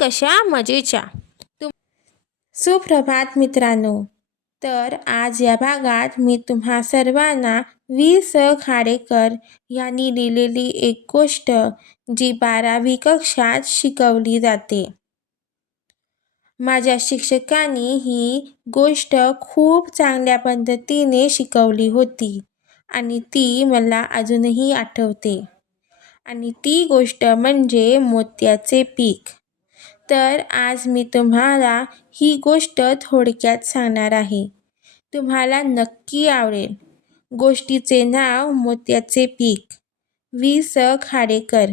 कशा मजेच्या. सुप्रभात मित्रांनो. तर आज या भागात मी तुम्हा सर्वांना वी.स. खाडेकर यांनी लिहिलेली एक गोष्ट जी 12वी कक्षात शिकवली जाते. माझ्या शिक्षकांनी ही गोष्ट खूप चांगल्या पद्धतीने शिकवली होती आणि ती मला अजूनही आठवते. आणि ती गोष्ट म्हणजे मोत्याचे पीक. तर आज मी तुम्हाला ही गोष्ट थोडक्यात सांगणार आहे. तुम्हाला नक्की आवडेल. गोष्टीचे नाव मोत्याचे पीक. वी.स. खाडेकर.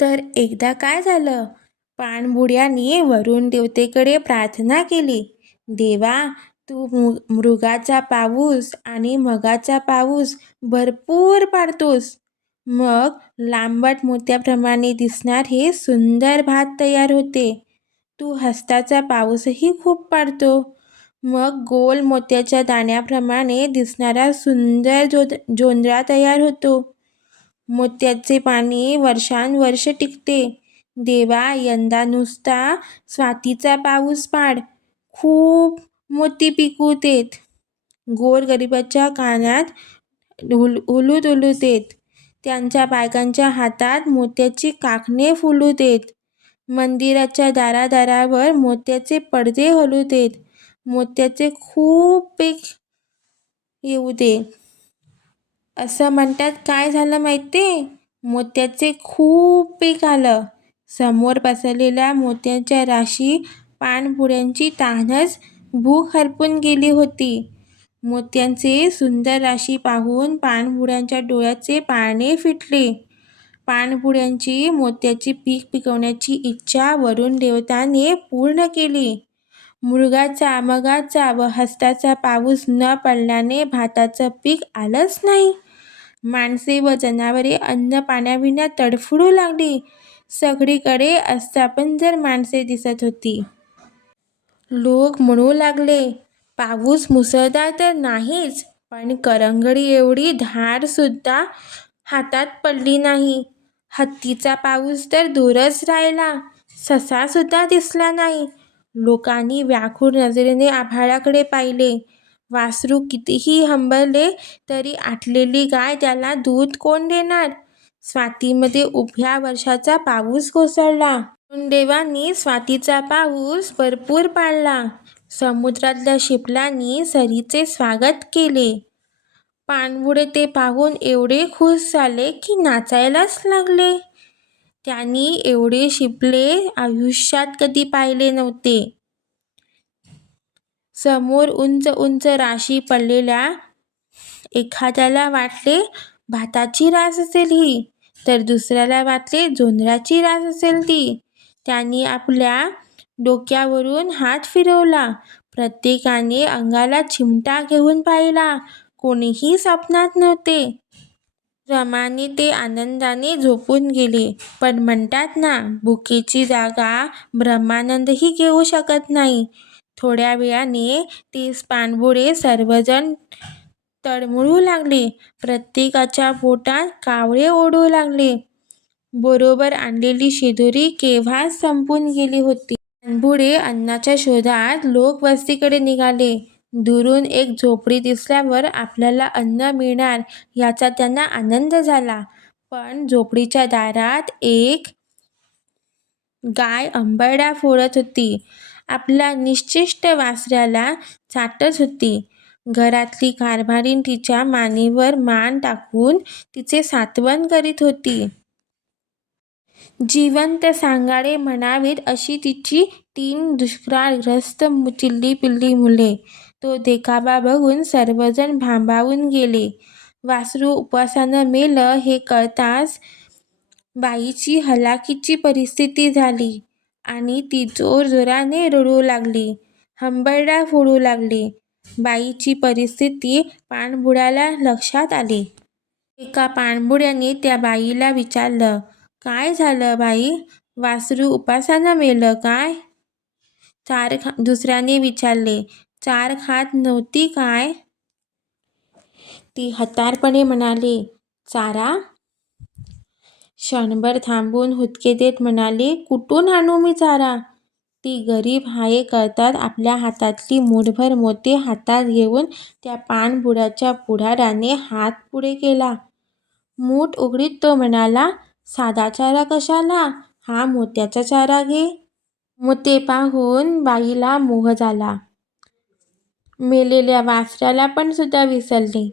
तर एकदा काय झालं, पाणबुड्याने वरुण देवतेकडे प्रार्थना केली, देवा, तू मृगाचा पाऊस आणि मगाचा पाऊस भरपूर पाडतोस. मग लांबट मोत्याप्रमाणे दिसणारे सुंदर भात तयार होते. तू हस्ताचा पाऊसही खूप पाडतो. मग गोल मोत्याच्या दाण्याप्रमाणे दिसणारा सुंदर जोंधळा तयार होतो. मोत्याचे पाणी वर्षानुवर्ष टिकते. देवा, यंदा नुसता स्वातीचा पाऊस पाड. खूप मोती पिकू देत. गोरगरिबाच्या कानात उलू देत. त्यांच्या बायकांच्या हातात मोत्याची काकणे फुलू देत. मंदिराच्या दारादारावर मोत्याचे पडदे हलू देत. मोत्याचे खूप पीक येऊ दे. असं म्हणतात काय झालं माहितीये? मोत्याचे खूप पीक आलं. समोर पसरलेल्या मोत्याच्या राशी पाणबुड्यांची तहानच भूक हरपून गेली होती. मोत्यांचे सुंदर राशी पाहून पाणबुड्यांच्या डोळ्याचे पारणे फिटले. पाणबुड्यांची मोत्याचे पीक पिकवण्याची इच्छा वरुण देवताने पूर्ण केली. मृगाचा, मगाचा व हस्ताचा पाऊस न पडल्याने भाताचं पीक आलंच नाही. माणसे व जनावरे अन्न पाण्याविना तडफडू लागली. सगळीकडे अस्तापंजर माणसे दिसत होती. लोक म्हणू लागले, पाऊस मुसळधार तर नाहीच, पण करंगडी एवढी धार सुद्धा हातात पडली नाही. हत्तीचा पाऊस तर दूरच राहिला. ससा सुद्धा दिसला नाही. लोकांनी व्याकुळ नजरेने आभाळाकडे पाहिले. वासरू कितीही हंबरले तरी आटलेली गाय त्याला दूध कोण देणार? स्वातीमध्ये उभ्या वर्षाचा पाऊस कोसळला. देवांनी स्वातीचा पाऊस भरपूर पाडला. समुद्रातल्या शिंपल्यानी सरीचे स्वागत केले. पाणबुडे ते पाहून एवढे खुश झाले की नाचायलाच लागले. त्यांनी एवढे शिंपले आयुष्यात कधी पाहिले नव्हते. समोर उंच उंच राशी पडलेल्या एखाद्याला वाटले भाताची रास असेल ही, तर दुसऱ्याला वाटले जोंधळ्याची रास असेल ती. त्यांनी आपल्या डोक्यावरून हात फिरवला. प्रत्येकाने अंगाला चिमटा घेऊन पाहिला. कोणीही स्वप्नात नव्हते. क्रमाने ते आनंदाने झोपून गेले. पण म्हणतात ना, भुकेची जागा ब्रह्मानंदही घेऊ शकत नाही. थोड्या वेळाने ते पाणबुडे सर्वजण तळमळू लागले. प्रत्येकाच्या पोटात कावळे ओढू लागले. बरोबर आणलेली शिदोरी केव्हाच संपून गेली होती. पाणबुडे अन्नाच्या शोधात लोकवस्तीकडे निघाले. दुरून एक झोपडी दिसल्यावर आपल्याला अन्न मिळणार याचा त्यांना आनंद झाला. पण झोपडीच्या दारात एक गाय अंबरडा फोडत होती. आपल्या निश्चिष्ट वासराला चाटत होती. घरातली कारभारीण तिच्या मानेवर मान टाकून तिचे सांत्वन करीत होती. जिवंत सांगाडे म्हणावीत अशी तिची 3 दुष्काळग्रस्त चिल्लीपिल्ली मुले. तो देखावा बघून सर्वजण भांबावून गेले. वासरू उपासानं मेलं हे कळताच बाईची हलाखीची परिस्थिती झाली आणि ती जोरजोराने रडू लागली. हंबरडा फोडू लागली. बाईची परिस्थिती पाणबुड्याला लक्षात आली. एका पाणबुड्याने त्या बाईला विचारलं, काय झालं बाई? वासरू उपासानं मेलं काय? दुसऱ्याने विचारले, चार खात नव्हती काय? ती हतारपणे म्हणाली, चारा? क्षणभर थांबून हुदके देत म्हणाले, कुठून आणू मी चारा? ती गरीब हाये करतात आपल्या हातातली मूठभर मोती हातात घेऊन त्या पाणबुड्याच्या पुढाऱ्याने हात पुढे केला. मूठ उघडीत तो म्हणाला, साधा चारा कशाला? हा मोत्याचा चारा घे. मोते पाहून बाईला मोह झाला. मेलेल्या वासराला पण सुद्धा विसरले.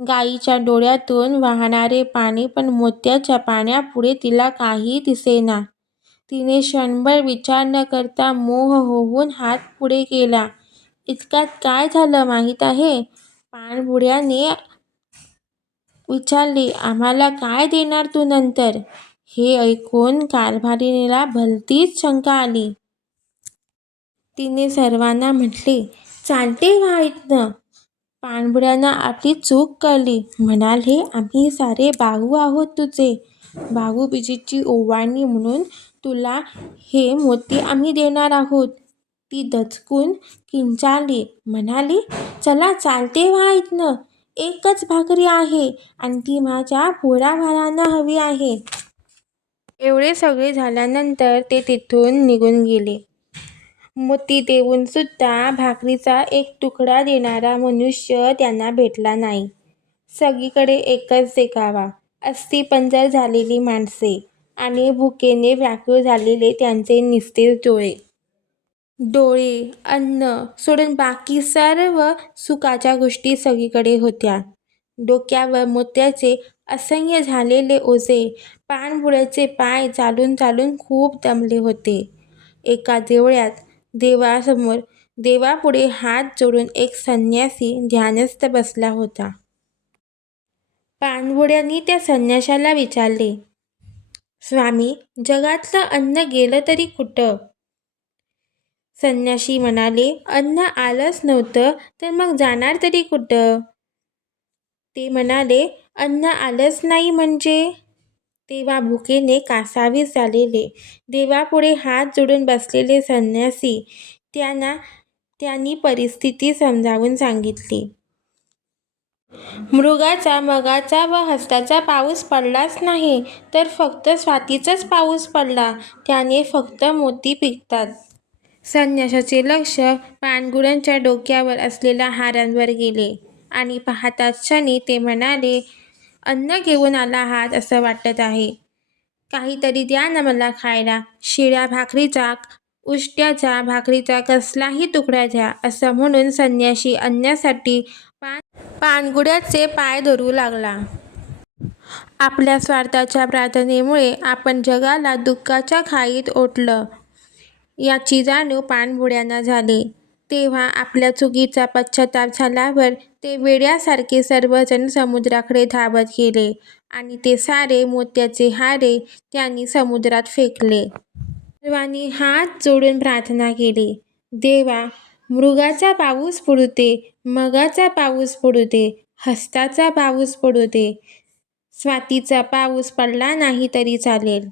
गाईच्या डोळ्यातून वाहणारे पाणी पण मोत्याच्या पाण्यापुढे तिला काही दिसेना. तिने क्षणभर विचार न करता मोह होऊन हात पुढे केला. इतक्यात काय झालं माहीत आहे? पाणबुड्याने विचारले, आम्हाला काय देणार तू नंतर? हे ऐकून कारभारिणीला भलतीच शंका आली. तिने सर्वांना म्हटले, चालते व्हा इथनं. पाणबुड्यांना आपली चूक कळली. म्हणाले, आम्ही सारे भाऊ आहोत तुझे. भाऊबीजेची ओवाळणी म्हणून तुला हे मोती आम्ही देणार आहोत. ती दचकून किंचाळली. म्हणाली, चला चालते व्हा इथनं. एकच भाकरी आहे आणि ती माझ्या पोराबाळांना हवी आहे. एवढे सगळे झाल्यानंतर ते तिथून निघून गेले. मोती देऊन सुद्धा भाकरीचा एक तुकडा देणारा मनुष्य त्यांना भेटला नाही. सगळीकडे एकच देखावा. अस्थिपंजर झालेली माणसे आणि भुकेने व्याकुळ झालेले त्यांचे निस्तेज डोळे. डोळे, अन्न सोडून बाकी सर्व सुखाच्या गोष्टी सगळीकडे होत्या. डोक्यावर मोत्याचे असह्य झालेले ओझे. पाणबुड्याचे पाय चालून चालून खूप दमले होते. एका देवळात देवासमोर देवापुढे हात जोडून एक संन्यासी ध्यानस्थ बसला होता. पाणबुड्यांनी त्या संन्याशाला विचारले, स्वामी, जगातलं अन्न गेलं तरी कुठं? संन्याशी म्हणाले, अन्न आलंच नव्हतं तर मग जाणार तरी कुठं? ते म्हणाले, अन्न आलंच नाही म्हणजे? तेव्हा भुकेने कासावीस झालेले देवापुढे हात जोडून बसलेले संन्यासी त्यांनी परिस्थिती समजावून सांगितली. मृगाचा, मगाचा व हस्ताचा पाऊस पडलाच नाही, तर फक्त स्वातीचाच पाऊस पडला. त्याने फक्त मोती पिकतात. संन्याशाचे लक्ष पाणबुड्यांच्या डोक्यावर असलेल्या हारांवर गेले आणि पाहताच क्षणी ते म्हणाले, अन्न घेऊन आला आहात असं वाटत आहे. काहीतरी द्या ना मला खायला. शिळ्या भाकरीचा, उष्ट्याच्या भाकरीचा कसलाही तुकडा द्या. असं म्हणून संन्याशी अन्नासाठी पाणबुड्याचे पाय धरू लागला. आपल्या स्वार्थाच्या प्रार्थनेमुळे आपण जगाला दुःखाच्या खाईत ओढलं याची जाणीव पाणबुड्यांना झाली. तेव्हा आपल्या चुकीचा पश्चाताप झाल्यावर ते वेड्यासारखे सर्वजण समुद्राकडे धावत गेले आणि ते सारे मोत्याचे हारे त्यांनी समुद्रात फेकले. सर्वांनी हात जोडून प्रार्थना केली, देवा, मृगाचा पाऊस पडू दे, मगाचा पाऊस पडू दे, हस्ताचा पाऊस पडू दे. स्वातीचा पाऊस पडला नाही तरी चालेल.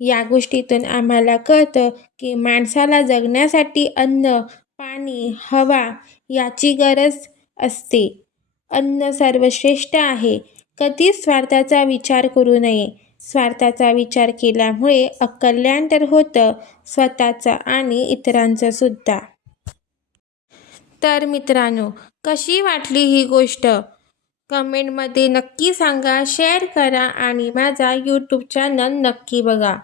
या गोष्टीतून आम्हाला कळतं की माणसाला जगण्यासाठी अन्न, पाणी, हवा याची गरज असते. अन्न सर्वश्रेष्ठ आहे. कधीच स्वार्थाचा विचार करू नये. स्वार्थाचा विचार केल्यामुळे अकल्याण तर होतं, स्वतःचं आणि इतरांचं सुद्धा. तर मित्रांनो, कशी वाटली ही गोष्ट? कमेंटमध्ये नक्की सांगा, शेअर करा आणि माझा यूट्यूब चॅनल नक्की बघा.